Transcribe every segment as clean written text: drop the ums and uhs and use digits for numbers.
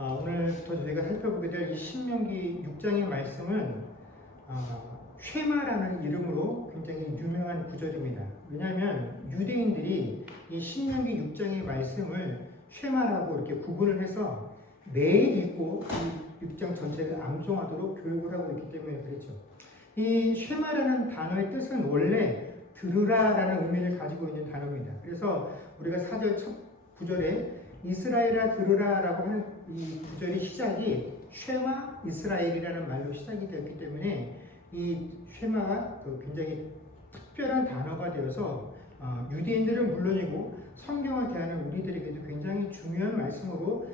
오늘부터 저희가 살펴보게 될 이 신명기 6장의 말씀은 쉐마라는 이름으로 굉장히 유명한 구절입니다. 왜냐하면 유대인들이 이 신명기 6장의 말씀을 쉐마라고 이렇게 구분을 해서 매일 읽고 이 6장 전체를 암송하도록 교육을 하고 있기 때문에 그렇죠. 이 쉐마라는 단어의 뜻은 원래 들으라라는 의미를 가지고 있는 단어입니다. 그래서 우리가 4절 첫 구절에 이스라엘아 들으라라고 하는 이 구절의 시작이 쉐마 이스라엘이라는 말로 시작이 되었기 때문에 이 쉐마가 굉장히 특별한 단어가 되어서 유대인들은 물론이고 성경을 대하는 우리들에게도 굉장히 중요한 말씀으로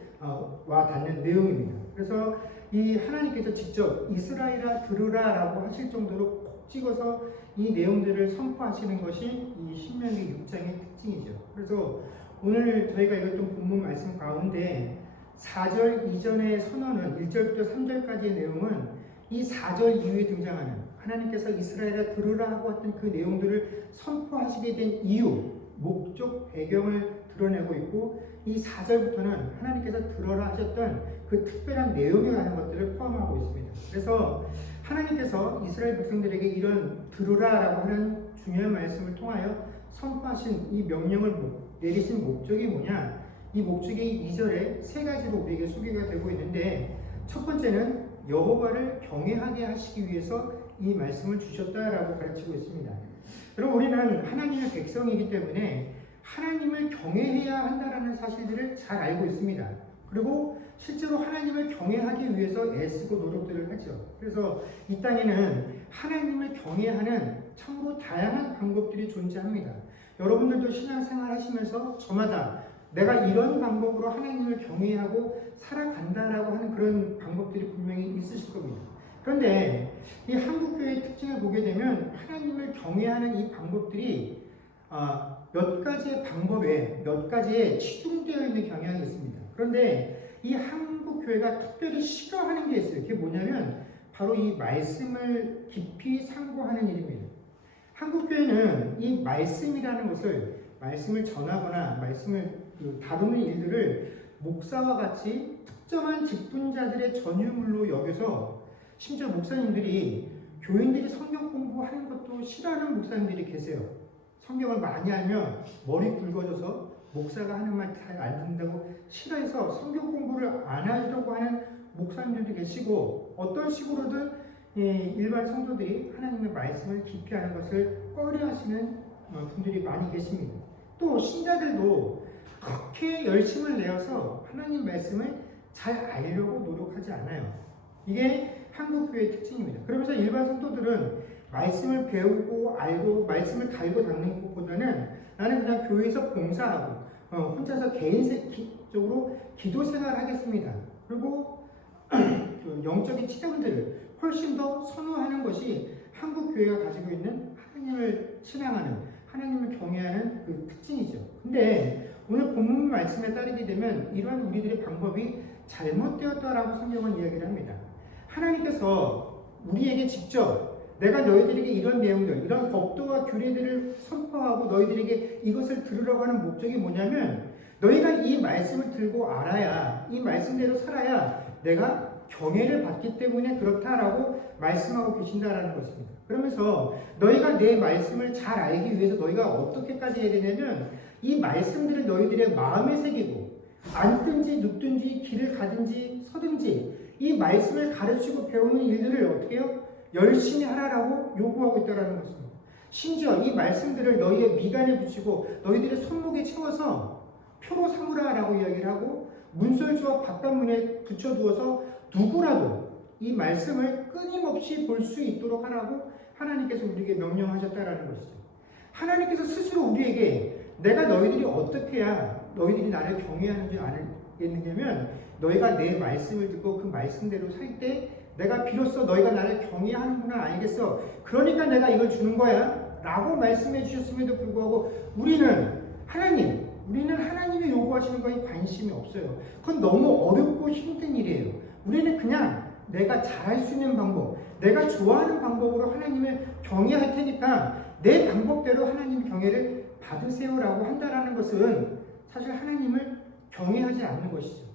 와 닿는 내용입니다. 그래서 이 하나님께서 직접 이스라엘아 들으라라고 하실 정도로 콕 찍어서 이 내용들을 선포하시는 것이 이 신명기 6장의 특징이죠. 그래서 오늘 저희가 읽었던 본문 말씀 가운데 4절 이전의 선언은 1절부터 3절까지의 내용은 이 4절 이후에 등장하는 하나님께서 이스라엘아 들으라 하고 했던 그 내용들을 선포하시게 된 이유, 목적, 배경을 드러내고 있고 이 4절부터는 하나님께서 들어라 하셨던 그 특별한 내용에 관한 것들을 포함하고 있습니다. 그래서 하나님께서 이스라엘 백성들에게 이런 들으라라고 하는 중요한 말씀을 통하여 선포하신 이 명령을 내리신 목적이 뭐냐? 이 목적이 2절에 세 가지로 우리에게 소개가 되고 있는데 첫 번째는 여호와를 경외하게 하시기 위해서 이 말씀을 주셨다라고 가르치고 있습니다. 여러분 우리는 하나님의 백성이기 때문에 하나님을 경외해야 한다라는 사실들을 잘 알고 있습니다. 그리고 실제로 하나님을 경외하기 위해서 애쓰고 노력들을 하죠. 그래서 이 땅에는 하나님을 경외하는 참으로 다양한 방법들이 존재합니다. 여러분들도 신앙생활 하시면서 저마다 내가 이런 방법으로 하나님을 경외하고 살아간다라고 하는 그런 방법들이 분명히 있으실 겁니다. 그런데 이 한국교회의 특징을 보게 되면 하나님을 경외하는 이 방법들이 몇 가지의 방법에 몇 가지에 치중되어 있는 경향이 있습니다. 그런데 이 한국교회가 특별히 싫어하는 게 있어요. 그게 뭐냐면 바로 이 말씀을 깊이 상고하는 일입니다. 한국교회는 이 말씀이라는 것을 말씀을 전하거나 말씀을 다루는 일들을 목사와 같이 특정한 직분자들의 전유물로 여겨서 심지어 목사님들이 교인들이 성경 공부하는 것도 싫어하는 목사님들이 계세요. 성경을 많이 알면 머리 굵어져서 목사가 하는 말 잘 안 듣는다고 싫어해서 성경 공부를 안 하려고 하는 목사님들도 계시고 어떤 식으로든 일반 성도들이 하나님의 말씀을 깊이 하는 것을 꺼려하시는 분들이 많이 계십니다. 또 신자들도 그렇게 열심을 내어서 하나님 말씀을 잘 알려고 노력하지 않아요. 이게 한국교회의 특징입니다. 그러면서 일반 성도들은 말씀을 배우고 알고 말씀을 갈고 닦는 것보다는 나는 그냥 교회에서 봉사하고 혼자서 개인적으로 기도 생활을 하겠습니다. 그리고 영적인 체험들을 훨씬 더 선호하는 것이 한국교회가 가지고 있는 하나님을 신앙하는 하나님을 경외하는 그 특징이죠. 근데 오늘 본문 말씀에 따르게 되면 이러한 우리들의 방법이 잘못되었다라고 성경은 이야기를 합니다. 하나님께서 우리에게 직접 내가 너희들에게 이런 내용들, 이런 법도와 규례들을 선포하고 너희들에게 이것을 들으라고 하는 목적이 뭐냐면 너희가 이 말씀을 들고 알아야 이 말씀대로 살아야 내가 경외를 받기 때문에 그렇다라고 말씀하고 계신다라는 것입니다. 그러면서 너희가 내 말씀을 잘 알기 위해서 너희가 어떻게까지 해야 되냐면 이 말씀들을 너희들의 마음에 새기고 앉든지 눕든지 길을 가든지 서든지 이 말씀을 가르치고 배우는 일들을 어떻게 해요? 열심히 하라라고 요구하고 있다는 것입니다. 심지어 이 말씀들을 너희의 미간에 붙이고 너희들의 손목에 채워서 표로 삼으라라고 이야기를 하고 문설주와 바깥문에 붙여두어서 누구라도 이 말씀을 끊임없이 볼 수 있도록 하라고 하나님께서 우리에게 명령하셨다라는 것이죠. 하나님께서 스스로 우리에게 내가 너희들이 어떻게 해야 너희들이 나를 경외하는지 알겠느냐면 너희가 내 말씀을 듣고 그 말씀대로 살 때 내가 비로소 너희가 나를 경외하는구나 알겠어. 그러니까 내가 이걸 주는 거야 라고 말씀해 주셨음에도 불구하고 우리는 하나님이 요구하시는 거에 관심이 없어요. 그건 너무 어렵고 힘든 일이에요. 우리는 그냥 내가 잘할 수 있는 방법, 내가 좋아하는 방법으로 하나님을 경외할 테니까 내 방법대로 하나님 경외를 받으세요라고 한다라는 것은 사실 하나님을 경외하지 않는 것이죠.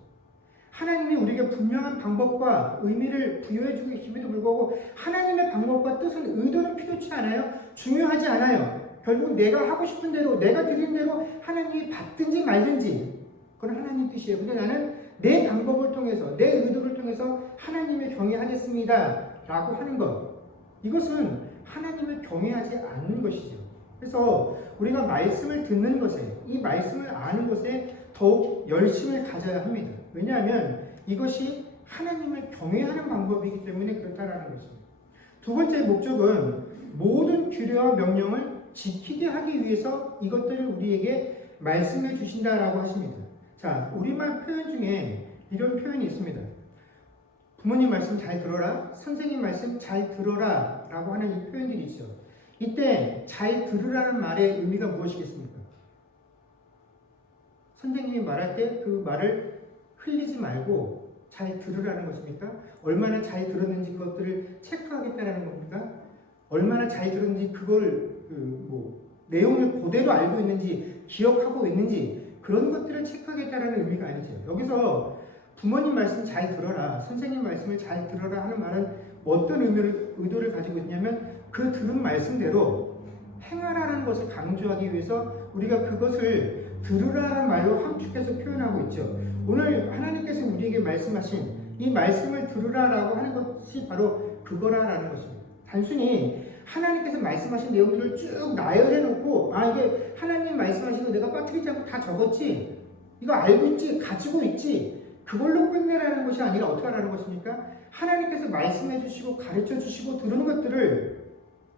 하나님이 우리에게 분명한 방법과 의미를 부여해주고 계심에도 불구하고 하나님의 방법과 뜻은 의도는 필요치 않아요. 중요하지 않아요. 결국 내가 하고 싶은 대로 내가 드린 대로 하나님이 받든지 말든지 그건 하나님 뜻이에요. 근데 나는 내 방법을 통해서 내 의도를 통해서 하나님을 경외하겠습니다 라고 하는 것, 이것은 하나님을 경외하지 않는 것이죠. 그래서 우리가 말씀을 듣는 것에, 이 말씀을 아는 것에 더욱 열심을 가져야 합니다. 왜냐하면 이것이 하나님을 경외하는 방법이기 때문에 그렇다라는 것입니다. 두 번째 목적은 모든 규례와 명령을 지키게 하기 위해서 이것들을 우리에게 말씀해 주신다라고 하십니다. 자, 우리말 표현 중에 이런 표현이 있습니다. 부모님 말씀 잘 들어라, 선생님 말씀 잘 들어라 라고 하는 이 표현들이 있죠. 이때 잘 들으라는 말의 의미가 무엇이겠습니까? 선생님이 말할 때 그 말을 흘리지 말고 잘 들으라는 것입니까? 얼마나 잘 들었는지 그것들을 체크하겠다는 겁니까? 얼마나 잘 들었는지 그걸 내용을 그대로 알고 있는지 기억하고 있는지 그런 것들을 체크하겠다는 의미가 아니죠. 여기서 부모님 말씀 잘 들어라, 선생님 말씀을 잘 들어라 하는 말은 어떤 의도를 가지고 있냐면 그 들은 말씀대로 행하라는 것을 강조하기 위해서 우리가 그것을 들으라는 말로 함축해서 표현하고 있죠. 오늘 하나님께서 우리에게 말씀하신 이 말씀을 들으라라고 하는 것이 바로 그거라라는 것입니다. 단순히 하나님께서 말씀하신 내용들을 쭉 나열해 놓고 이게 하나님 말씀하신 거 내가 빠뜨리지 않고 다 적었지, 이거 알고 있지, 가지고 있지, 그걸로 끝내라는 것이 아니라 어떻게 하라는 것입니까? 하나님께서 말씀해 주시고 가르쳐 주시고 들은 것들을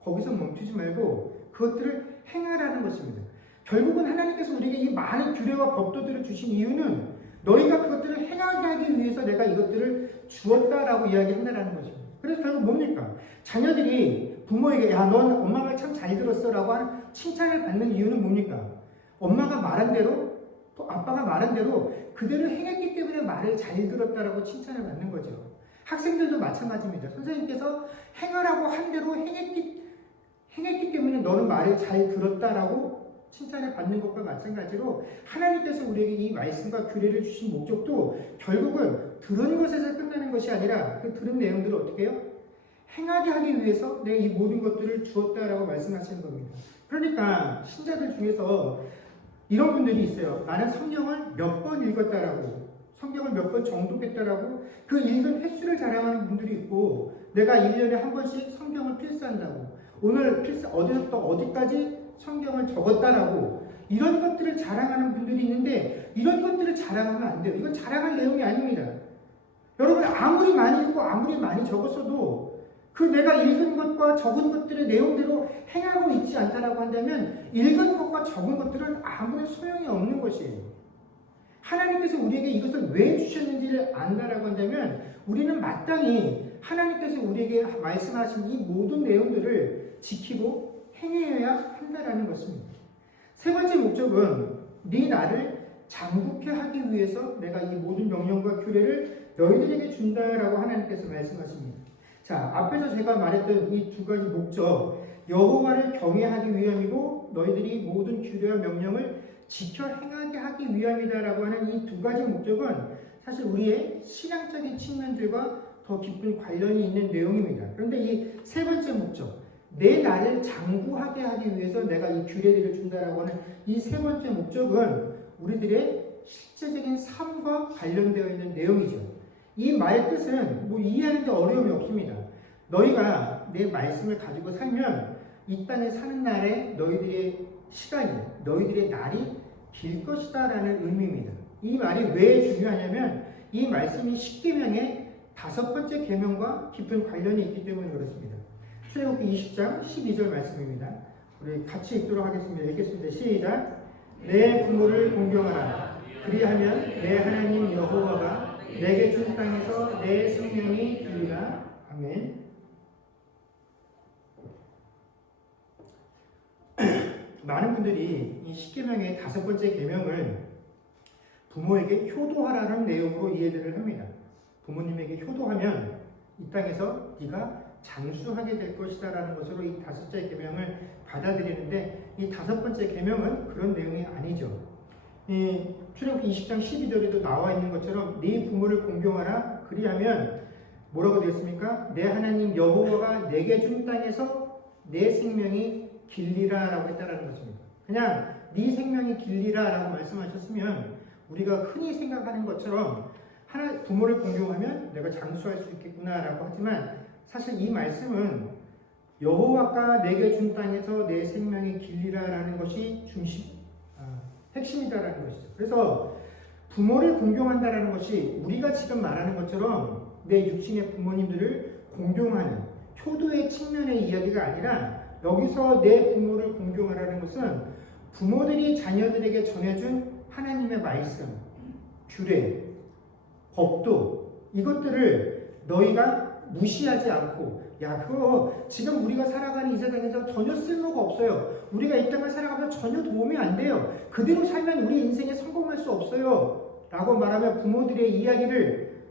거기서 멈추지 말고 그것들을 행하라는 것입니다. 결국은 하나님께서 우리에게 이 많은 규례와 법도들을 주신 이유는 너희가 그것들을 행하게 하기 위해서 내가 이것들을 주었다라고 이야기한다는 것입니다. 그래서 결국 뭡니까? 자녀들이 부모에게 야, 넌 엄마 말 참 잘 들었어 라고 하는 칭찬을 받는 이유는 뭡니까? 엄마가 말한 대로 또 아빠가 말한 대로 그대로 행했기 때문에 말을 잘 들었다라고 칭찬을 받는 거죠. 학생들도 마찬가지입니다. 선생님께서 행하라고 한 대로 행했기 때문에 너는 말을 잘 들었다라고 칭찬을 받는 것과 마찬가지로 하나님께서 우리에게 이 말씀과 규례를 주신 목적도 결국은 들은 것에서 끝나는 것이 아니라 그 들은 내용들을 어떻게 해요? 행하게 하기 위해서 내가 이 모든 것들을 주었다라고 말씀하시는 겁니다. 그러니까 신자들 중에서 이런 분들이 있어요. 나는 성경을 몇 번 읽었다라고, 성경을 몇 번 정독했다라고 그 읽은 횟수를 자랑하는 분들이 있고, 내가 1년에 한 번씩 성경을 필사한다고, 오늘 어디서부터 어디까지 성경을 적었다라고 이런 것들을 자랑하는 분들이 있는데 이런 것들을 자랑하면 안 돼요. 이건 자랑할 내용이 아닙니다. 여러분 아무리 많이 읽고 아무리 많이 적었어도 그 내가 읽은 것과 적은 것들의 내용대로 행하고 있지 않다라고 한다면 읽은 것과 적은 것들은 아무런 소용이 없는 것이에요. 하나님께서 우리에게 이것을 왜 주셨는지를 안다라고 한다면 우리는 마땅히 하나님께서 우리에게 말씀하신 이 모든 내용들을 지키고 행해야 한다라는 것입니다. 세 번째 목적은 네 나를 장국케 하기 위해서 내가 이 모든 명령과 규례를 너희들에게 준다라고 하나님께서 말씀하십니다. 자, 앞에서 제가 말했던 이 두 가지 목적, 여호와를 경외하기 위함이고 너희들이 모든 규례와 명령을 지켜 행하게 하기 위함이다라고 하는 이 두 가지 목적은 사실 우리의 신앙적인 측면들과 더 깊은 관련이 있는 내용입니다. 그런데 이 세 번째 목적, 내 나를 장구하게 하기 위해서 내가 이 규례들을 준다라고 하는 이 세 번째 목적은 우리들의 실제적인 삶과 관련되어 있는 내용이죠. 이 말의 뜻은 이해하는 데 어려움이 없습니다. 너희가 내 말씀을 가지고 살면 이 땅에 사는 날에 너희들의 시간이, 너희들의 날이 길 것이다 라는 의미입니다. 이 말이 왜 중요하냐면 이 말씀이 십계명의 5번째 계명과 깊은 관련이 있기 때문에 그렇습니다. 출애굽기 20장 12절 말씀입니다. 우리 같이 읽도록 하겠습니다. 읽겠습니다. 시작. 내 부모를 공경하라. 그리하면 내 하나님 여호와가 내게 준 땅에서 내 생명이 길리라. 아멘. 많은 분들이 이 십계명의 5번째 계명을 부모에게 효도하라는 내용으로 이해를 합니다. 부모님에게 효도하면 이 땅에서 네가 장수하게 될 것이다 라는 것으로 이 5째 계명을 받아들이는데 이 5번째 계명은 그런 내용이 아니죠. 출애굽기 20장 12절에도 나와 있는 것처럼 네 부모를 공경하라. 그리하면 뭐라고 되었습니까? 내 하나님 여호와가 내게 준 땅에서 내 생명이 길리라 라고 했다라는 것입니다. 그냥 네 생명이 길리라 라고 말씀하셨으면 우리가 흔히 생각하는 것처럼 부모를 공경하면 내가 장수할 수 있겠구나 라고 하지만 사실 이 말씀은 여호와가 내게 준 땅에서 내 생명이 길리라 라는 것이 핵심이다라는 것이죠. 그래서 부모를 공경한다라는 것이 우리가 지금 말하는 것처럼 내 육신의 부모님들을 공경하는 효도의 측면의 이야기가 아니라 여기서 내 부모를 공경하라는 것은 부모들이 자녀들에게 전해준 하나님의 말씀, 규례, 법도 이것들을 너희가 무시하지 않고 그거 지금 우리가 살아가는 이 세상에서 전혀 쓸모가 없어요. 우리가 이 땅을 살아가면 전혀 도움이 안 돼요. 그대로 살면 우리 인생에 성공할 수 없어요. 라고 말하면 부모들의 이야기를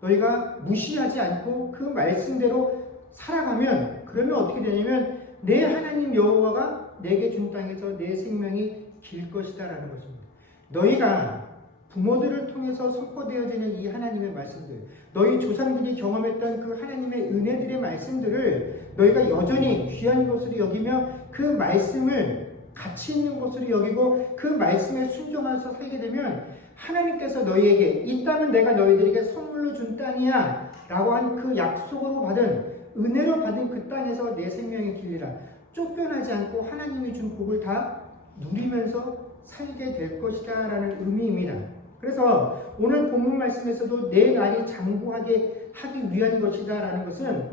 너희가 무시하지 않고 그 말씀대로 살아가면 그러면 어떻게 되냐면 내 하나님 여호와가 내게 준 땅에서 내 생명이 길 것이다 라는 것입니다. 너희가 부모들을 통해서 선포되어지는 이 하나님의 말씀들, 너희 조상들이 경험했던 그 하나님의 은혜들의 말씀들을 너희가 여전히 귀한 것으로 여기며 그 말씀을 가치 있는 것으로 여기고 그 말씀에 순종하면서 살게 되면 하나님께서 너희에게 이 땅은 내가 너희들에게 선물로 준 땅이야 라고 한 그 약속으로 받은 은혜로 받은 그 땅에서 내 생명의 길이라 쫓겨나지 않고 하나님이 준 복을 다 누리면서 살게 될 것이다 라는 의미입니다. 그래서 오늘 본문 말씀에서도 내 날이 장구하게 하기 위한 것이다 라는 것은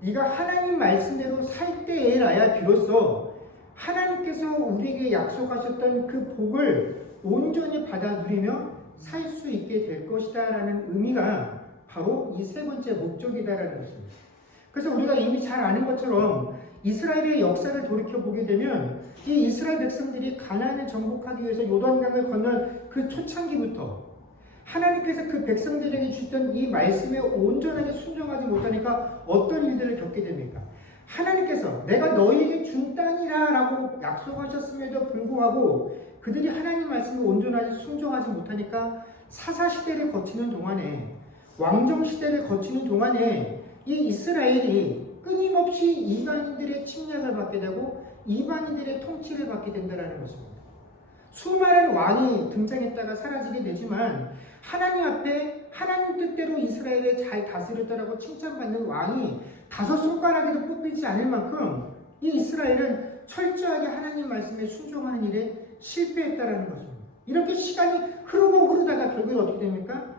네가 하나님 말씀대로 살 때에라야 비로소 하나님께서 우리에게 약속하셨던 그 복을 온전히 받아 누리며 살 수 있게 될 것이다 라는 의미가 바로 이 세 번째 목적이다라는 것입니다. 그래서 우리가 이미 잘 아는 것처럼 이스라엘의 역사를 돌이켜보게 되면 이 이스라엘 백성들이 가나안을 정복하기 위해서 요단강을 건넌 그 초창기부터 하나님께서 그 백성들에게 주셨던 이 말씀에 온전하게 순종하지 못하니까 어떤 일들을 겪게 됩니까? 하나님께서 내가 너희에게 준 땅이라 라고 약속하셨음에도 불구하고 그들이 하나님 말씀에 온전하게 순종하지 못하니까 사사시대를 거치는 동안에 왕정시대를 거치는 동안에 이 이스라엘이 끊임없이 이방인들의 침략을 받게 되고 이방인들의 통치를 받게 된다는 것입니다. 수많은 왕이 등장했다가 사라지게 되지만 하나님 앞에 하나님 뜻대로 이스라엘을 잘 다스렸다라고 칭찬받는 왕이 5손가락에도 뽑히지 않을 만큼 이 이스라엘은 철저하게 하나님 말씀에 순종하는 일에 실패했다라는 것입니다. 이렇게 시간이 흐르다가 결국에 어떻게 됩니까?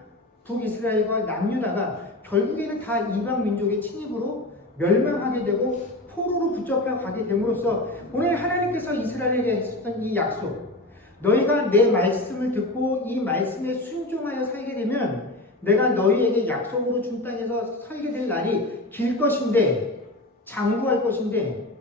북이스라엘과 남유다가 결국에는 다 이방 민족의 침입으로 멸망하게 되고 포로로 붙잡혀 가게 됨으로써 오늘 하나님께서 이스라엘에게 했었던 이 약속, 너희가 내 말씀을 듣고 이 말씀에 순종하여 살게 되면 내가 너희에게 약속으로 준 땅에서 살게 될 날이 길 것인데 장구할 것인데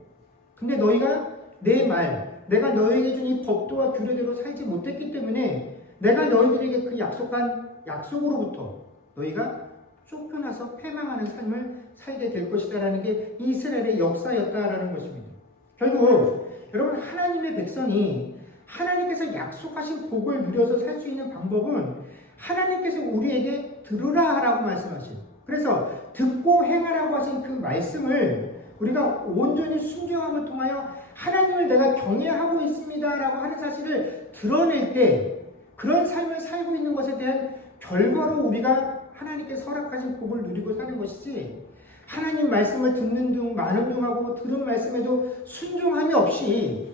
근데 너희가 내 말, 내가 너희에게 준 이 법도와 규례대로 살지 못했기 때문에 내가 너희들에게 그 약속한 약속으로부터 너희가 쫓겨나서 패망하는 삶을 살게 될 것이다라는 게 이스라엘의 역사였다라는 것입니다. 결국 여러분 하나님의 백성이 하나님께서 약속하신 복을 누려서 살 수 있는 방법은 하나님께서 우리에게 들으라 라고 말씀하신 그래서 듣고 행하라고 하신 그 말씀을 우리가 온전히 순종함을 통하여 하나님을 내가 경외하고 있습니다 라고 하는 사실을 드러낼 때 그런 삶을 살고 있는 것에 대한 결과로 우리가 하나님께서 허락하신 복을 누리고 사는 것이지 하나님 말씀을 듣는 둥 마는 둥 하고 들은 말씀에도 순종함이 없이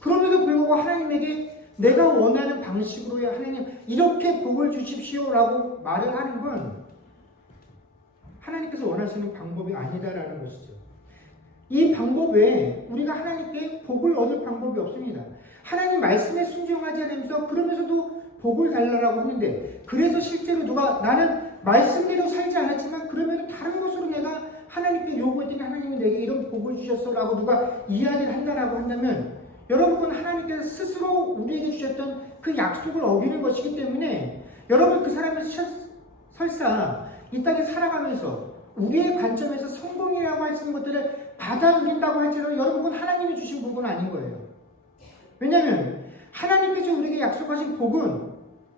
그럼에도 불구하고 하나님에게 내가 원하는 방식으로의 하나님 이렇게 복을 주십시오 라고 말을 하는 건 하나님께서 원하시는 방법이 아니다라는 것이죠. 이 방법 외에 우리가 하나님께 복을 얻을 방법이 없습니다. 하나님 말씀에 순종하지 않으면서 그러면서도 복을 달라고 했는데 그래서 실제로 누가 나는 말씀대로 살지 않았지만 그러면서 다른 것으로 내가 하나님께 요구했더니 하나님이 내게 이런 복을 주셨어 라고 누가 이야기를 한다라고 한다면 여러분 하나님께서 스스로 우리에게 주셨던 그 약속을 어기는 것이기 때문에 여러분 그 사람이 설사 이 땅에 살아가면서 우리의 관점에서 성공이라고 할 수 있는 것들을 받아들인다고 할지라도 여러분 하나님이 주신 복은 아닌 거예요. 왜냐하면 하나님께서 우리에게 약속하신 복은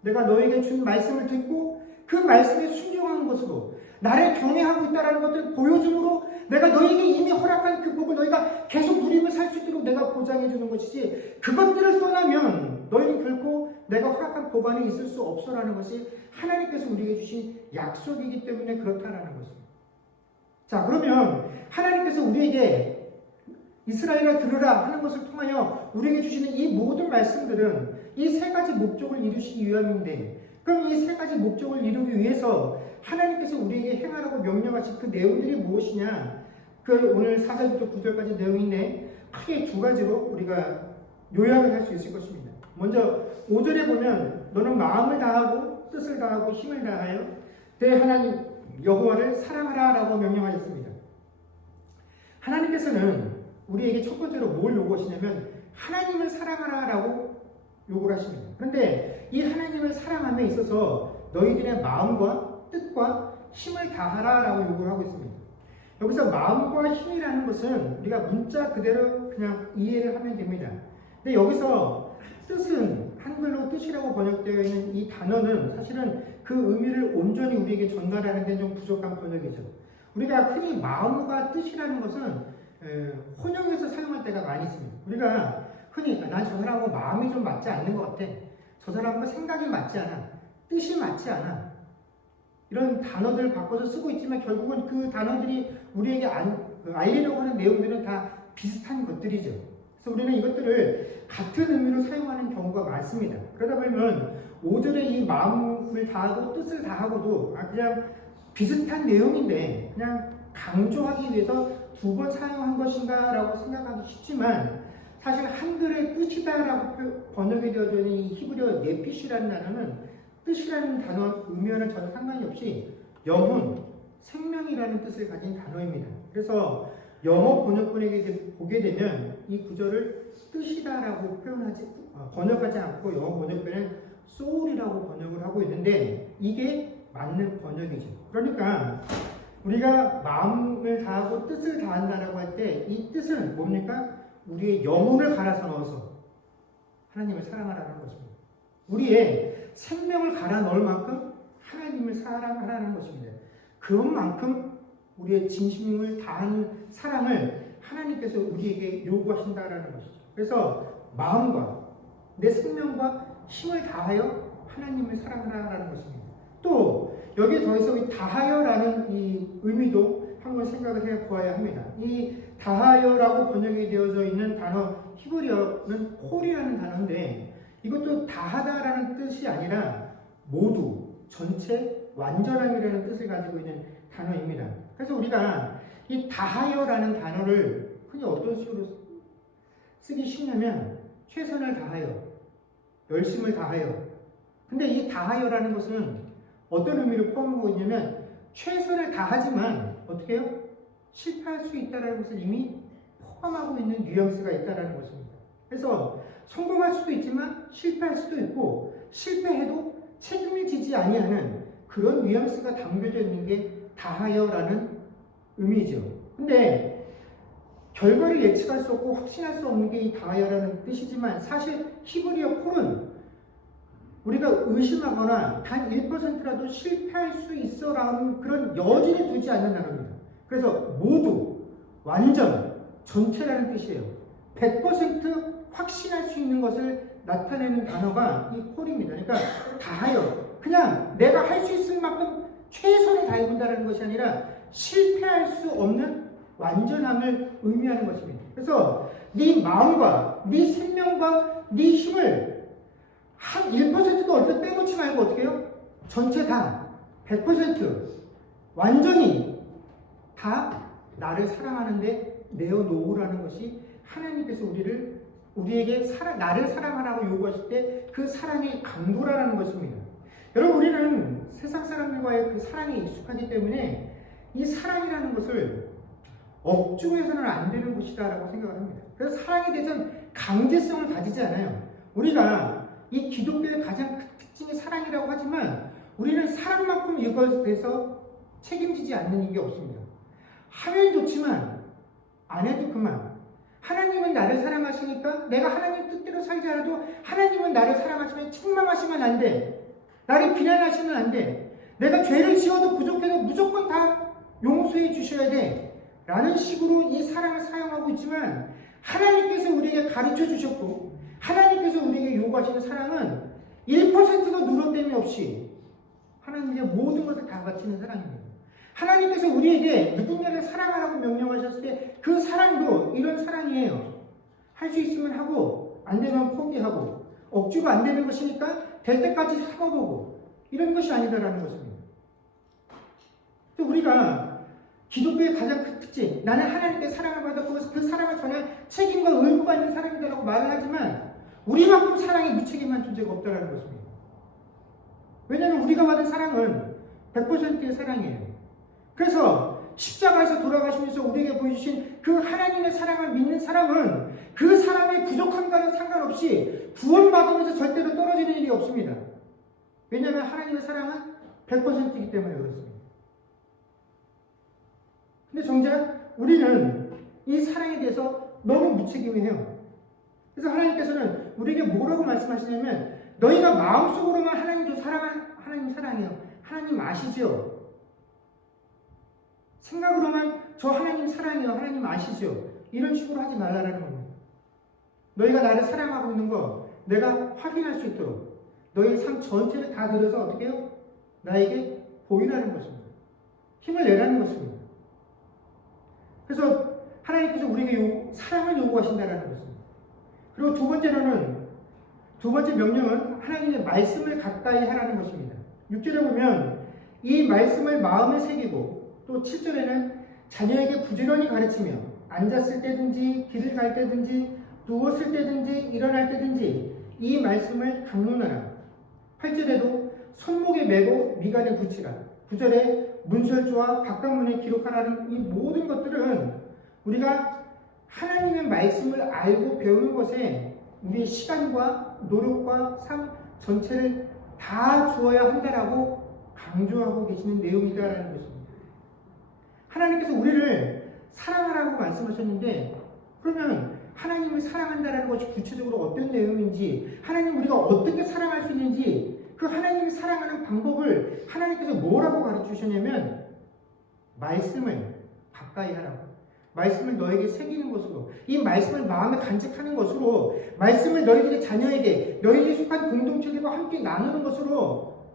내가 너에게 준 말씀을 듣고 그 말씀에 순종하는 것으로 나를 경외하고 있다는 것들을 보여줌으로 내가 너에게 이미 허락한 그 복을 너희가 계속 누리며 살 수 있도록 내가 보장해 주는 것이지, 그것들을 떠나면 너희는 결코 내가 허락한 복 안에 있을 수 없어라는 것이 하나님께서 우리에게 주신 약속이기 때문에 그렇다라는 것입니다. 자, 그러면 하나님께서 우리에게 이스라엘아 들으라 하는 것을 통하여 우리에게 주시는 이 모든 말씀들은 이 세 가지 목적을 이루시기 위함인데, 그럼 이 세 가지 목적을 이루기 위해서 하나님께서 우리에게 행하라고 명령하신 그 내용들이 무엇이냐? 그 오늘 4절부터 9절까지 내용인데 크게 두 가지로 우리가 요약을 할 수 있을 것입니다. 먼저 5절에 보면 너는 마음을 다하고 뜻을 다하고 힘을 다하여 내 하나님 여호와를 사랑하라 라고 명령하셨습니다. 하나님께서는 우리에게 첫 번째로 뭘 요구하시냐면 하나님을 사랑하라 라고 요구를 하십니다. 그런데 이 하나님을 사랑함에 있어서 너희들의 마음과 뜻과 힘을 다하라 라고 요구를 하고 있습니다. 여기서 마음과 힘이라는 것은 우리가 문자 그대로 그냥 이해를 하면 됩니다. 근데 여기서 뜻은 한글로 뜻이라고 번역되어 있는 이 단어는 사실은 그 의미를 온전히 우리에게 전달하는 데 좀 부족한 번역이죠. 우리가 흔히 마음과 뜻이라는 것은 혼용해서 사용할 때가 많이 있습니다. 우리가 흔히 난 저 사람하고 마음이 좀 맞지 않는 것 같아, 저 사람하고 생각이 맞지 않아, 뜻이 맞지 않아, 이런 단어들을 바꿔서 쓰고 있지만 결국은 그 단어들이 우리에게 알리려고 하는 내용들은 다 비슷한 것들이죠. 그래서 우리는 이것들을 같은 의미로 사용하는 경우가 많습니다. 그러다 보면 5절에 이 마음을 다하고 뜻을 다하고도 그냥 비슷한 내용인데 그냥 강조하기 위해서 두 번 사용한 것인가 라고 생각하기 쉽지만, 사실 한글의 뜻이다 라고 번역이 되어져 있는 이 히브리어 네피시라는 단어는 뜻이라는 단어 의미와는 전혀 상관이 없이 영혼, 생명이라는 뜻을 가진 단어입니다. 그래서 영어 번역본에 보게 되면 이 구절을 뜻이다라고 번역하지 않고 영어 번역본은 soul이라고 번역을 하고 있는데 이게 맞는 번역이죠. 그러니까 우리가 마음을 다하고 뜻을 다한다라고 할 때 이 뜻은 뭡니까? 우리의 영혼을 갈아서 넣어서 하나님을 사랑하라는 것입니다. 우리의 생명을 갈아 넣을 만큼 하나님을 사랑하라는 것입니다. 그것만큼 우리의 진심을 다한 사랑을 하나님께서 우리에게 요구하신다라는 것이죠. 그래서 마음과 내 생명과 힘을 다하여 하나님을 사랑하라는 것입니다. 또 여기에 더해서 이 다하여라는 이 의미도 한번 생각을 해보아야 합니다. 이 다하여라고 번역이 되어져 있는 단어 히브리어는 콜이라는 단어인데 이것도 다하다라는 뜻이 아니라 모두, 전체, 완전함이라는 뜻을 가지고 있는 단어입니다. 그래서 우리가 이 다하여라는 단어를 흔히 어떤 식으로 쓰기 쉽냐면 최선을 다하여, 열심을 다하여. 근데 이 다하여라는 것은 어떤 의미를 포함하고 있냐면 최선을 다하지만 어떻게 해요? 실패할 수 있다는 것을 이미 포함하고 있는 뉘앙스가 있다는 것입니다. 그래서 성공할 수도 있지만 실패할 수도 있고 실패해도 책임을 지지 아니하는 그런 뉘앙스가 담겨져 있는 게 다하여라는 의미죠. 근데 결과를 예측할 수 없고 확신할 수 없는 게 이 다하여라는 뜻이지만 사실 히브리어 콜은 우리가 의심하거나 단 1%라도 실패할 수 있어라는 그런 여지를 두지 않는 단어입니다. 그래서 모두, 완전, 전체라는 뜻이에요. 100% 확신할 수 있는 것을 나타내는 단어가 이 콜입니다. 그러니까 다하여, 그냥 내가 할 수 있을 만큼 최선을 다해본다는 것이 아니라 실패할 수 없는 완전함을 의미하는 것입니다. 그래서 네 마음과 네 생명과 네 힘을 한 1%도 얼핏 빼놓지 말고 어떻게 해요? 전체 다 100% 완전히 다 나를 사랑하는데 내어놓으라는 것이 하나님께서 우리에게 나를 사랑하라고 요구하실 때 그 사랑의 강도라는 것입니다. 여러분, 우리는 세상 사람들과의 그 사랑에 익숙하기 때문에 이 사랑이라는 것을 억중해서는 안 되는 것이다라고 생각을 합니다. 그래서 사랑에 대해서는 강제성을 가지지 않아요. 우리가 이 기독교의 가장 큰 특징이 사랑이라고 하지만 우리는 사랑만큼 이것에 대해서 책임지지 않는 게 없습니다. 하면 좋지만 안 해도 그만. 하나님은 나를 사랑하시니까 내가 하나님 뜻대로 살지 않아도 하나님은 나를 사랑하시면 책망하시면 안 돼. 나를 비난하시면 안 돼. 내가 죄를 지어도 부족해도 무조건 다 용서해 주셔야 돼. 라는 식으로 이 사랑을 사용하고 있지만 하나님께서 우리에게 가르쳐 주셨고 하나님께서 우리에게 요구하시는 사랑은 1%도 누런됨이 없이 하나님께 모든 것을 다 바치는 사랑입니다. 하나님께서 우리에게 누군가를 사랑하라고 명령하셨을 때 그 사랑도 이런 사랑이에요. 할 수 있으면 하고 안 되면 포기하고 억지로 안 되는 것이니까 될 때까지 참아보고 이런 것이 아니다라는 것입니다. 우리가 기독교의 가장 큰 특징, 나는 하나님께 사랑을 받았고 그 사랑을 전혀 책임과 의무가 있는 사람이다라고 말을 하지만 우리만큼 사랑에 무책임한 존재가 없다라는 것입니다. 왜냐하면 우리가 받은 사랑은 100%의 사랑이에요. 그래서 십자가에서 돌아가시면서 우리에게 보여주신 그 하나님의 사랑을 믿는 사람은 그 사람의 부족함과는 상관없이 구원받으면서 절대로 떨어지는 일이 없습니다. 왜냐하면 하나님의 사랑은 100%이기 때문에 그렇습니다. 근데 정작 우리는 이 사랑에 대해서 너무 무책임해요. 그래서 하나님께서는 우리에게 뭐라고 말씀하시냐면 너희가 마음속으로만 하나님 사랑해요. 하나님 아시죠? 생각으로만 저 하나님 사랑해요. 하나님 아시죠? 이런 식으로 하지 말라라는 겁니다. 너희가 나를 사랑하고 있는 거 내가 확인할 수 있도록 너희 삶 전체를 다 들여서 어떻게 해요? 나에게 보이라는 것입니다. 힘을 내라는 것입니다. 그래서 하나님께서 우리에게 사랑을 요구하신다는 것입니다. 그리고 두 번째 명령은 하나님의 말씀을 가까이 하라는 것입니다. 6절에 보면 이 말씀을 마음에 새기고 또 7절에는 자녀에게 부지런히 가르치며 앉았을 때든지 길을 갈 때든지 누웠을 때든지 일어날 때든지 이 말씀을 강론하라. 8절에도 손목에 메고 미간에 붙이라. 9절에 문설주와 바깥문에 기록하라는 이 모든 것들은 우리가 하나님의 말씀을 알고 배우는 것에 우리의 시간과 노력과 삶 전체를 다 주어야 한다라고 강조하고 계시는 내용이다라는 것입니다. 하나님께서 우리를 사랑하라고 말씀하셨는데 그러면 하나님을 사랑한다는 것이 구체적으로 어떤 내용인지 하나님 우리가 어떻게 사랑할 수 있는지 그 하나님을 사랑하는 방법을 하나님께서 뭐라고 가르치셨냐면 말씀을 가까이 하라고 말씀을 너에게 새기는 것으로 이 말씀을 마음에 간직하는 것으로 말씀을 너희들의 자녀에게 너희들이 속한 공동체들과 함께 나누는 것으로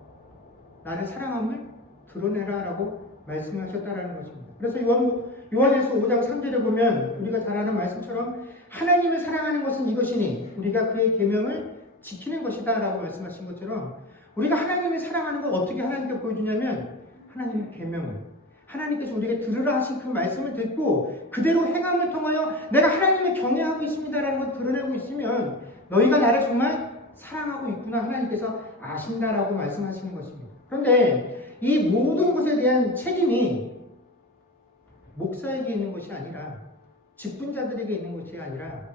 나를 사랑함을 드러내라라고 말씀하셨다라는 것입니다. 그래서 요한일서 5장 3절에 보면 우리가 잘 아는 말씀처럼 하나님을 사랑하는 것은 이것이니 우리가 그의 계명을 지키는 것이다 라고 말씀하신 것처럼 우리가 하나님을 사랑하는 걸 어떻게 하나님께 보여주냐면 하나님의 계명을 하나님께서 우리에게 들으라 하신 그 말씀을 듣고 그대로 행함을 통하여 내가 하나님을 경외하고 있습니다라는 걸 드러내고 있으면 너희가 나를 정말 사랑하고 있구나 하나님께서 아신다라고 말씀하시는 것입니다. 그런데 이 모든 것에 대한 책임이 목사에게 있는 것이 아니라 직분자들에게 있는 것이 아니라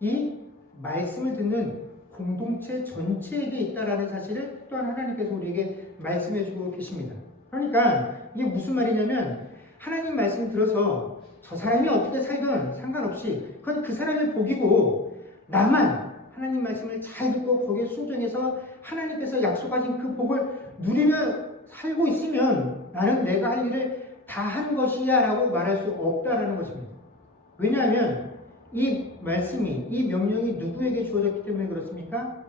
이 말씀을 듣는 공동체 전체에게 있다라는 사실을 또한 하나님께서 우리에게 말씀해 주고 계십니다. 그러니까 이게 무슨 말이냐면 하나님 말씀 들어서 저 사람이 어떻게 살든 상관없이 그건 그 사람의 복이고 나만 하나님 말씀을 잘 듣고 거기에 순종해서 하나님께서 약속하신 그 복을 누리며 살고 있으면 나는 내가 할 일을 다 한 것이야 라고 말할 수 없다라는 것입니다. 왜냐하면 이 말씀이 이 명령이 누구에게 주어졌기 때문에 그렇습니까?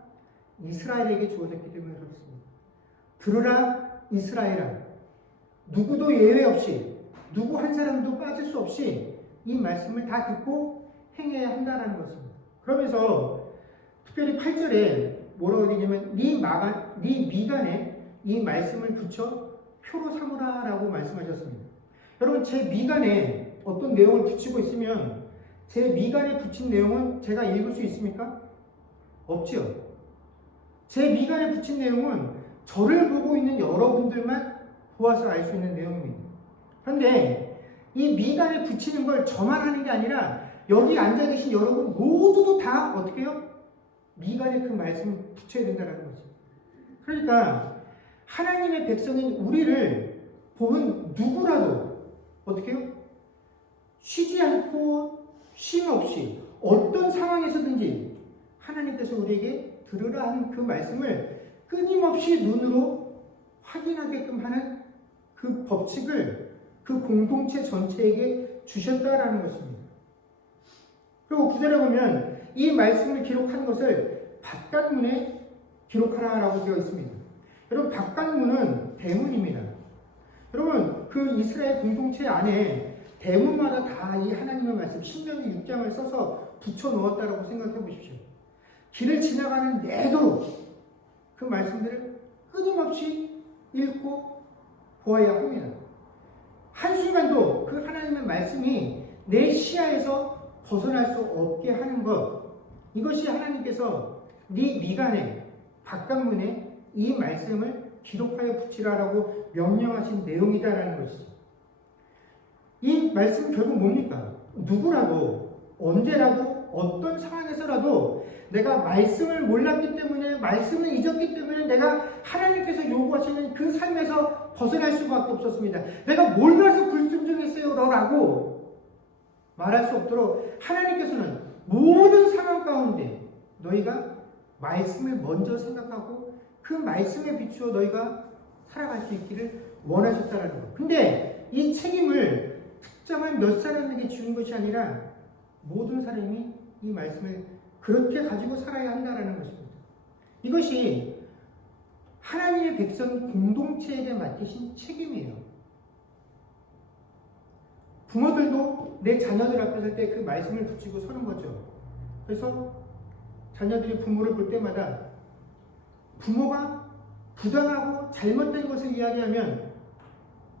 이스라엘에게 주어졌기 때문에 그렇습니다. 들으라 이스라엘아 누구도 예외 없이 누구 한 사람도 빠질 수 없이 이 말씀을 다 듣고 행해야 한다는 것입니다. 그러면서 특별히 8절에 뭐라고 되냐면 네 미간에 이 말씀을 붙여 표로 삼으라 라고 말씀하셨습니다. 여러분 제 미간에 어떤 내용을 붙이고 있으면 제 미간에 붙인 내용은 제가 읽을 수 있습니까? 없죠. 제 미간에 붙인 내용은 저를 보고 있는 여러분들만 보아서 알 수 있는 내용입니다. 그런데 이 미간에 붙이는 걸 저만 하는 게 아니라 여기 앉아 계신 여러분 모두도 다 어떻게 해요? 미간에 그 말씀을 붙여야 된다는 거죠. 그러니까 하나님의 백성인 우리를 보는 누구라도 어떻게 해요? 쉬지 않고 쉼 없이 어떤 상황에서든지 하나님께서 우리에게 들으라 하는 그 말씀을 끊임없이 눈으로 확인하게끔 하는 그 법칙을 그 공동체 전체에게 주셨다라는 것입니다. 그리고 구절에 보면 이 말씀을 기록한 것을 바깥문에 기록하라라고 되어 있습니다. 여러분, 바깥문은 대문입니다. 여러분, 그 이스라엘 공동체 안에 대문마다 다 이 하나님의 말씀 신명기 6장을 써서 붙여 놓았다라고 생각해 보십시오. 길을 지나가는 내도록 그 말씀들을 끊임없이 읽고 보아야 합니다. 한순간도 그 하나님의 말씀이 내 시야에서 벗어날 수 없게 하는 것, 이것이 하나님께서 네 미간에 바깥문에 이 말씀을 기록하여 붙이라라고 명령하신 내용이다라는 것이죠. 이 말씀은 결국 뭡니까? 누구라도 언제라도 어떤 상황에서라도 내가 말씀을 몰랐기 때문에, 말씀을 잊었기 때문에 내가 하나님께서 요구하시는 그 삶에서 벗어날 수밖에 없었습니다. 내가 몰라서 불순종했어요 라고 말할 수 없도록 하나님께서는 모든 상황 가운데 너희가 말씀을 먼저 생각하고 그 말씀에 비추어 너희가 살아갈 수 있기를 원하셨다는 것. 근데 이 책임을 특정한 몇 사람에게 주는 것이 아니라 모든 사람이 이 말씀을 그렇게 가지고 살아야 한다는 것입니다. 이것이 하나님의 백성 공동체에게 맡기신 책임이에요. 부모들도 내 자녀들 앞에 설 때 그 말씀을 붙이고 서는 거죠. 그래서 자녀들이 부모를 볼 때마다 부모가 부당하고 잘못된 것을 이야기하면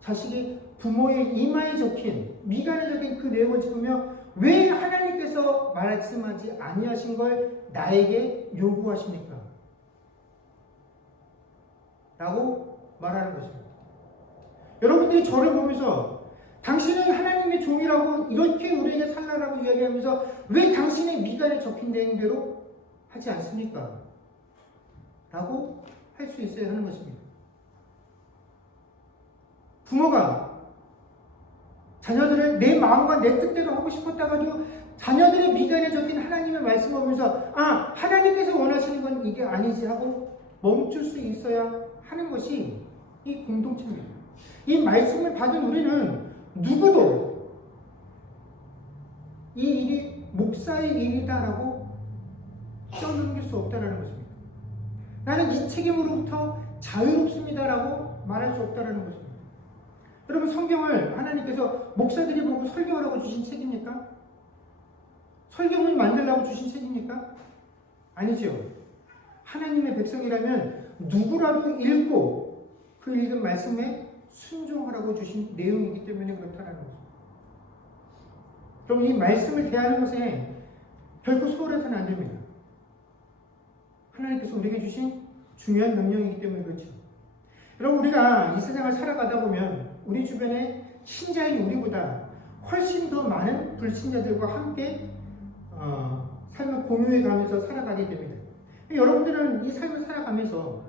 자식이 부모의 이마에 적힌, 미간에 적힌 그 내용을 짚으며 왜 하나님께서 말씀하지 아니하신 걸 나에게 요구하십니까? 라고 말하는 것입니다. 여러분들이 저를 보면서 당신은 하나님의 종이라고 이렇게 우리에게 살라라고 이야기하면서 왜 당신의 미간에 적힌 내용대로 하지 않습니까? 라고 할 수 있어야 하는 것입니다. 부모가 자녀들을 내 마음과 내 뜻대로 하고 싶었다가도 자녀들의 미간에 적힌 하나님의 말씀을 보면서 하나님께서 원하시는 건 이게 아니지 하고 멈출 수 있어야 하는 것이 이 공동체입니다. 이 말씀을 받은 우리는 누구도 이 일이 목사의 일이다라고 떠넘길 수 없다는 것입니다. 나는 이 책임으로부터 자유롭습니다라고 말할 수 없다는 것입니다. 여러분, 성경을 하나님께서 목사들이 보고 설교하라고 주신 책입니까? 설교문을 만들라고 주신 책입니까? 아니죠. 하나님의 백성이라면 누구라도 읽고 그 읽은 말씀에 순종하라고 주신 내용이기 때문에 그렇다는 것입니다. 그럼 이 말씀을 대하는 것에 결코 소홀해서는 안 됩니다. 하나님께서 우리에게 주신 중요한 명령이기 때문에 그렇죠. 여러분, 우리가 이 세상을 살아가다 보면 우리 주변에 신자인 우리보다 훨씬 더 많은 불신자들과 함께 삶을 공유해 가면서 살아가게 됩니다. 여러분들은 이 삶을 살아가면서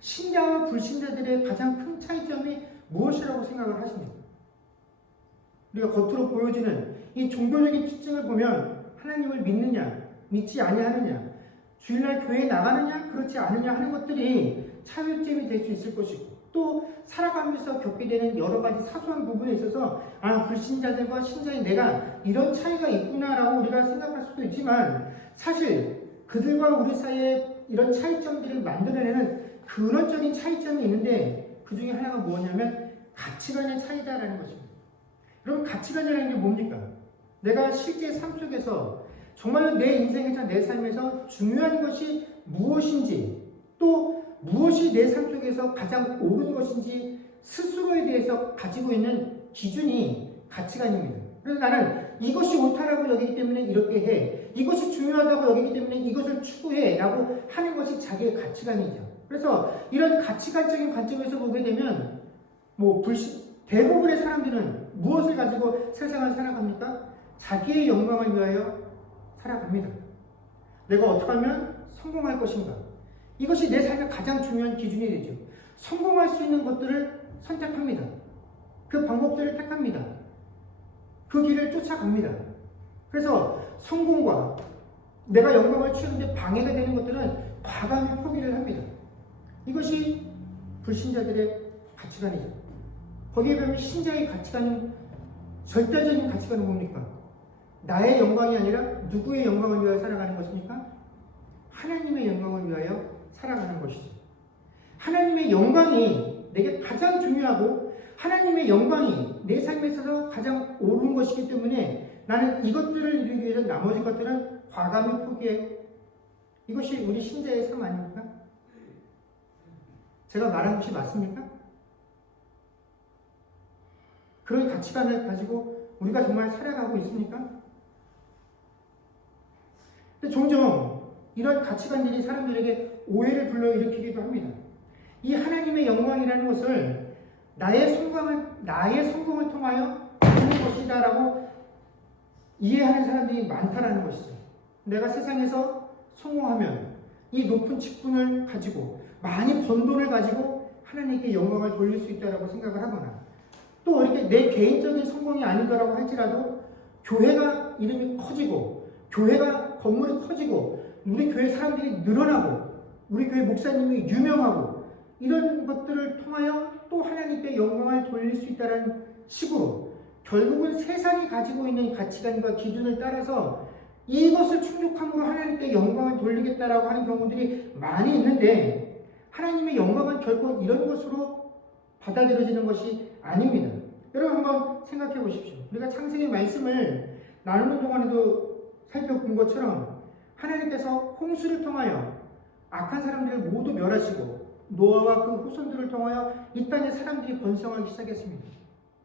신자와 불신자들의 가장 큰 차이점이 무엇이라고 생각을 하십니까? 우리가 겉으로 보여지는 이 종교적인 특징을 보면 하나님을 믿느냐, 믿지 아니하느냐, 주일날 교회에 나가느냐, 그렇지 않느냐 하는 것들이 차별점이 될 수 있을 것이고, 또 살아가면서 겪게 되는 여러 가지 사소한 부분에 있어서 불신자들과 신자인 내가 이런 차이가 있구나라고 우리가 생각할 수도 있지만, 사실 그들과 우리 사이에 이런 차이점들을 만들어내는 근원적인 차이점이 있는데 그 중에 하나가 뭐냐면 가치관의 차이다라는 것입니다. 여러분, 가치관이라는 게 뭡니까? 내가 실제 삶 속에서 정말로 내 인생에서, 내 삶에서 중요한 것이 무엇인지, 또 무엇이 내 삶 속에서 가장 옳은 것인지 스스로에 대해서 가지고 있는 기준이 가치관입니다. 그래서 나는 이것이 옳다라고 여기기 때문에 이렇게 해, 이것이 중요하다고 여기기 때문에 이것을 추구해 라고 하는 것이 자기의 가치관이죠. 그래서 이런 가치관적인 관점에서 보게 되면 대부분의 사람들은 무엇을 가지고 세상을 살아갑니까? 자기의 영광을 위하여 살아갑니다. 내가 어떻게 하면 성공할 것인가? 이것이 내 삶의 가장 중요한 기준이 되죠. 성공할 수 있는 것들을 선택합니다. 그 방법들을 택합니다. 그 길을 쫓아갑니다. 그래서 성공과 내가 영광을 취하는데 방해가 되는 것들은 과감히 포기를 합니다. 이것이 불신자들의 가치관이죠. 거기에 비하면 신자의 가치관은, 절대적인 가치관은 뭡니까? 나의 영광이 아니라 누구의 영광을 위하여 살아가는 것입니까? 하나님의 영광을 위하여 살아가는 것이죠. 하나님의 영광이 내게 가장 중요하고 하나님의 영광이 내 삶에 있어서 가장 옳은 것이기 때문에 나는 이것들을 이루기 위해서 나머지 것들은 과감히 포기해. 이것이 우리 신자의 삶 아닙니까? 제가 말한 것이 맞습니까? 그런 가치관을 가지고 우리가 정말 살아가고 있습니까? 근데 종종 이런 가치관들이 사람들에게 오해를 불러일으키기도 합니다. 이 하나님의 영광이라는 것을 나의 성공을 통하여 얻는 것이다라고 이해하는 사람들이 많다라는 것이죠. 내가 세상에서 성공하면 이 높은 직분을 가지고 많이 번 돈을 가지고 하나님께 영광을 돌릴 수 있다라고 생각을 하거나, 또 이렇게 내 개인적인 성공이 아니더라고 할지라도 교회가 이름이 커지고 교회가 건물이 커지고 우리 교회 사람들이 늘어나고 우리 교회 목사님이 유명하고 이런 것들을 통하여 또 하나님께 영광을 돌릴 수 있다는 식으로 결국은 세상이 가지고 있는 가치관과 기준을 따라서 이것을 충족함으로 하나님께 영광을 돌리겠다라고 하는 경우들이 많이 있는데, 하나님의 영광은 결코 이런 것으로 받아들여지는 것이 아닙니다. 여러분 한번 생각해 보십시오. 우리가 창세기 말씀을 나누는 동안에도 살펴본 것처럼 하나님께서 홍수를 통하여 악한 사람들을 모두 멸하시고 노아와 그 후손들을 통하여 이 땅에 사람들이 번성하기 시작했습니다.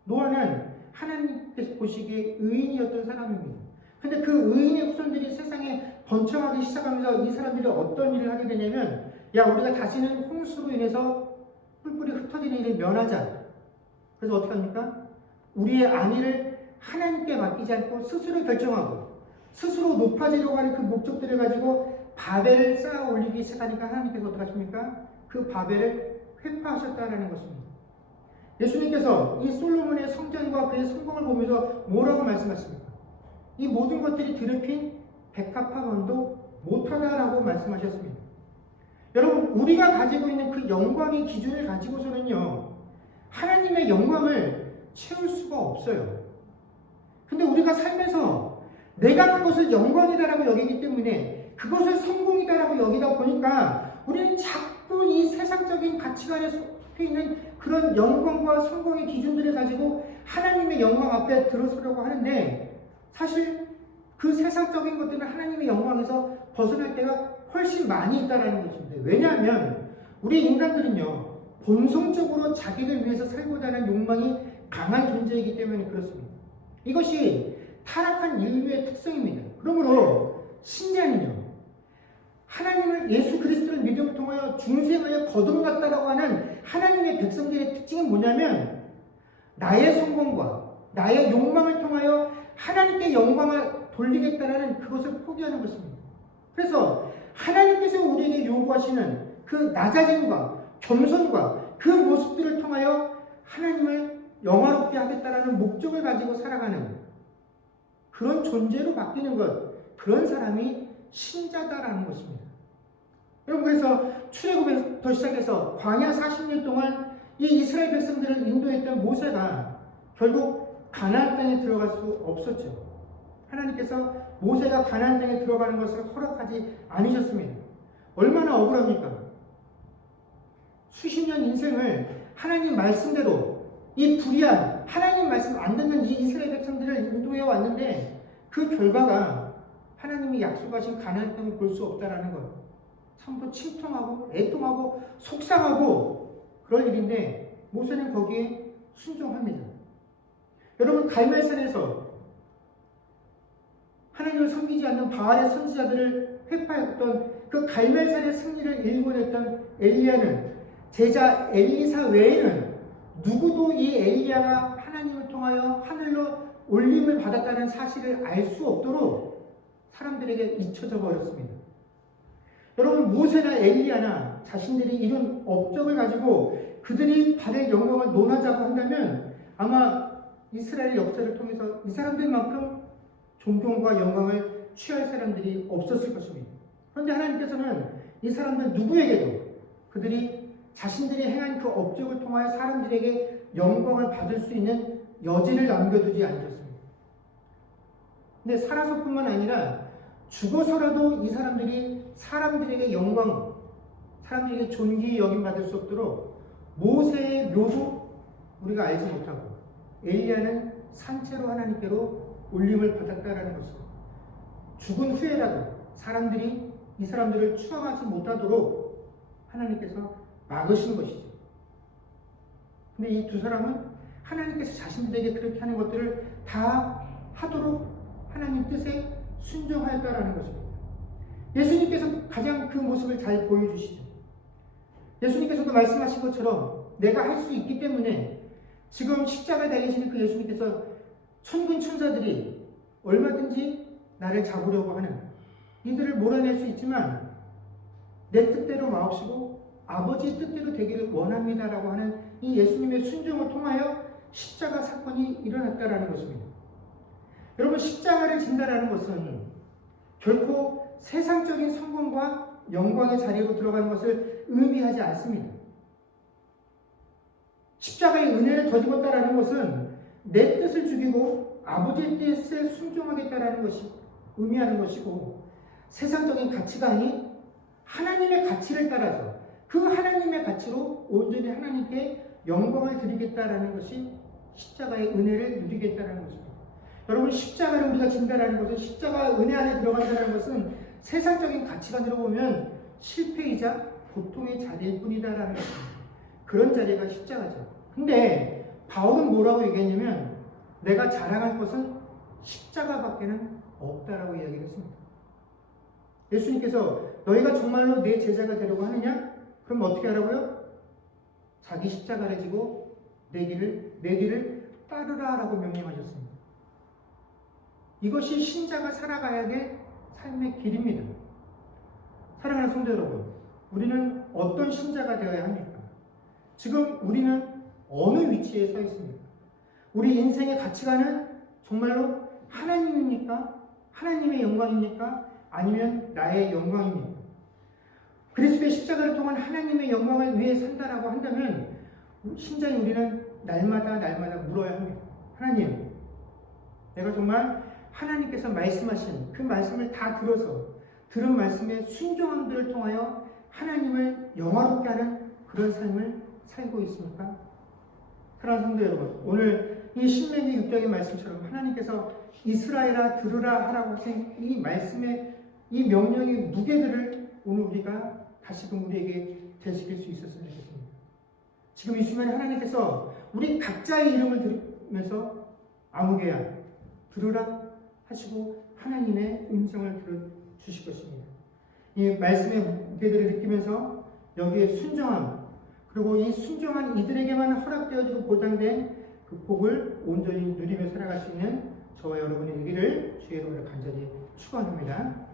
노아는 하나님께서 보시기에 의인이었던 사람입니다. 근데 그 의인의 후손들이 세상에 번창하기 시작하면서 이 사람들이 어떤 일을 하게 되냐면, 야, 우리가 다시는 홍수로 인해서 뿔뿔이 흩어지는 일을 면하자. 그래서 어떻게 합니까? 우리의 안위를 하나님께 맡기지 않고 스스로 결정하고 스스로 높아지려고 하는 그 목적들을 가지고 바벨을 쌓아 올리기 시작하니까 하나님께서 어떻게 하십니까? 그 바벨을 회파하셨다는 것입니다. 예수님께서 이 솔로몬의 성전과 그의 성공을 보면서 뭐라고 말씀하십니까? 이 모든 것들이 드럽힌 백합화원도 못하다라고 말씀하셨습니다. 여러분, 우리가 가지고 있는 그 영광의 기준을 가지고서는요, 하나님의 영광을 채울 수가 없어요. 근데 우리가 삶에서 내가 그것을 영광이다라고 여기기 때문에 그것을 성공이다라고 여기다 보니까 우리는 자꾸 이 세상적인 가치관에 속해 있는 그런 영광과 성공의 기준들을 가지고 하나님의 영광 앞에 들어서려고 하는데, 사실 그 세상적인 것들은 하나님의 영광에서 벗어날 때가 훨씬 많이 있다는 것입니다. 왜냐하면 우리 인간들은요, 본성적으로 자기를 위해서 살고자 하는 욕망이 강한 존재이기 때문에 그렇습니다. 이것이 타락한 인류의 특성입니다. 그러므로 신자는요, 하나님을, 예수 그리스도를 믿음을 통하여 중생하여 거듭났다라고 하는 하나님의 백성들의 특징은 뭐냐면, 나의 성공과 나의 욕망을 통하여 하나님께 영광을 돌리겠다라는 그것을 포기하는 것입니다. 그래서 하나님께서 우리에게 요구하시는 그 낮아짐과 겸손과 그 모습들을 통하여 하나님을 영화롭게 하겠다라는 목적을 가지고 살아가는 그런 존재로 바뀌는 것, 그런 사람이 신자다라는 것입니다. 여러분, 그래서 출애굽에서 시작해서 광야 40년 동안 이 이스라엘 백성들을 인도했던 모세가 결국 가나안 땅에 들어갈 수 없었죠. 하나님께서 모세가 가나안 땅에 들어가는 것을 허락하지 않으셨습니다. 얼마나 억울합니까? 수십 년 인생을 하나님 말씀대로 이 불의한 하나님 말씀 안 듣는 이 이스라엘 백성들을 인도해 왔는데, 그 결과가 하나님이 약속하신 가나안 땅을 볼 수 없다라는 것, 참으로 침통하고 애통하고 속상하고 그럴 일인데 모세는 거기에 순종합니다. 여러분, 갈멜산에서 하나님을 섬기지 않는 바알의 선지자들을 회파했던 그 갈멜산의 승리를 일궈냈던 엘리야는 제자 엘리사 외에는 누구도 이 엘리야가 하나님을 통하여 하늘로 올림을 받았다는 사실을 알 수 없도록 사람들에게 잊혀져 버렸습니다. 여러분, 모세나 엘리야나 자신들이 이룬 업적을 가지고 그들이 받을 영광을 논하자고 한다면 아마 이스라엘 역사를 통해서 이 사람들만큼 존경과 영광을 취할 사람들이 없었을 것입니다. 그런데 하나님께서는 이 사람들 누구에게도 그들이 자신들이 행한 그 업적을 통하여 사람들에게 영광을 받을 수 있는 여지를 남겨두지 않으셨습니다. 근데 살아서뿐만 아니라 죽어서라도 이 사람들이 사람들에게 영광, 사람들에게 존귀 여김받을 수 없도록 모세의 묘도 우리가 알지 못하고 엘리야는 산채로 하나님께로 올림을 받았다라는 것입니다. 죽은 후에라도 사람들이 이 사람들을 추앙하지 못하도록 하나님께서 막으신 것이죠. 근데 이 두 사람은 하나님께서 자신들에게 그렇게 하는 것들을 다 하도록 하나님 뜻에 순종하였다라는 것입니다. 예수님께서 가장 그 모습을 잘 보여주시죠. 예수님께서도 말씀하신 것처럼 내가 할 수 있기 때문에 지금 십자가에 달리시는 그 예수님께서 천군 천사들이 얼마든지 나를 잡으려고 하는 이들을 몰아낼 수 있지만 내 뜻대로 마옵시고 아버지의 뜻대로 되기를 원합니다라고 하는 이 예수님의 순종을 통하여 십자가 사건이 일어났다라는 것입니다. 여러분, 십자가를 진다라는 것은 결코 세상적인 성공과 영광의 자리로 들어가는 것을 의미하지 않습니다. 십자가의 은혜를 덧입었다라는 것은 내 뜻을 죽이고 아버지의 뜻에 순종하겠다라는 것이 의미하는 것이고, 세상적인 가치가 아닌 하나님의 가치를 따라서 그 하나님의 가치로 온전히 하나님께 영광을 드리겠다라는 것이 십자가의 은혜를 누리겠다라는 것입니다. 여러분, 십자가를 우리가 진다라는 것은, 십자가 은혜 안에 들어간다는 것은 세상적인 가치관으로 보면 실패이자 고통의 자리일 뿐이다라는 것입니다. 그런 자리가 십자가죠. 근데 바울은 뭐라고 얘기했냐면 내가 자랑할 것은 십자가밖에는 없다라고 이야기했습니다. 예수님께서 너희가 정말로 내 제자가 되려고 하느냐? 그럼 어떻게 하라고요? 자기 십자가를 지고 내 뒤를 따르라라고 명령하셨습니다. 이것이 신자가 살아가야 될 삶의 길입니다. 사랑하는 성도 여러분, 우리는 어떤 신자가 되어야 합니까? 지금 우리는 어느 위치에 서 있습니까? 우리 인생의 가치관은 정말로 하나님입니까? 하나님의 영광입니까? 아니면 나의 영광입니까? 그리스도의 십자가를 통한 하나님의 영광을 위해 산다라고 한다면 신자인 우리는 날마다 물어야 합니다. 하나님, 내가 정말 하나님께서 말씀하신 그 말씀을 다 들어서 들은 말씀에 순종함들을 통하여 하나님을 영화롭게 하는 그런 삶을 살고 있습니까? 사랑하는 성도 여러분, 오늘 이 신명기 6장의 말씀처럼 하나님께서 이스라엘아 들으라 하라고 하신 이 말씀의 이 명령의 무게들을 오늘 우리가 다시금 우리에게 되새길 수 있었으면 좋겠습니다. 지금 이 순간에 하나님께서 우리 각자의 이름을 들으면서 아무개야 들으라 하시고 하나님의 음성을 들어주실 것입니다. 이 말씀의 무게들을 느끼면서 여기에 순종함, 그리고 이 순종한 이들에게만 허락되어지고 보장된 그 복을 온전히 누리며 살아갈 수 있는 저와 여러분의 되기를 주의 이름으로 간절히 축원합니다.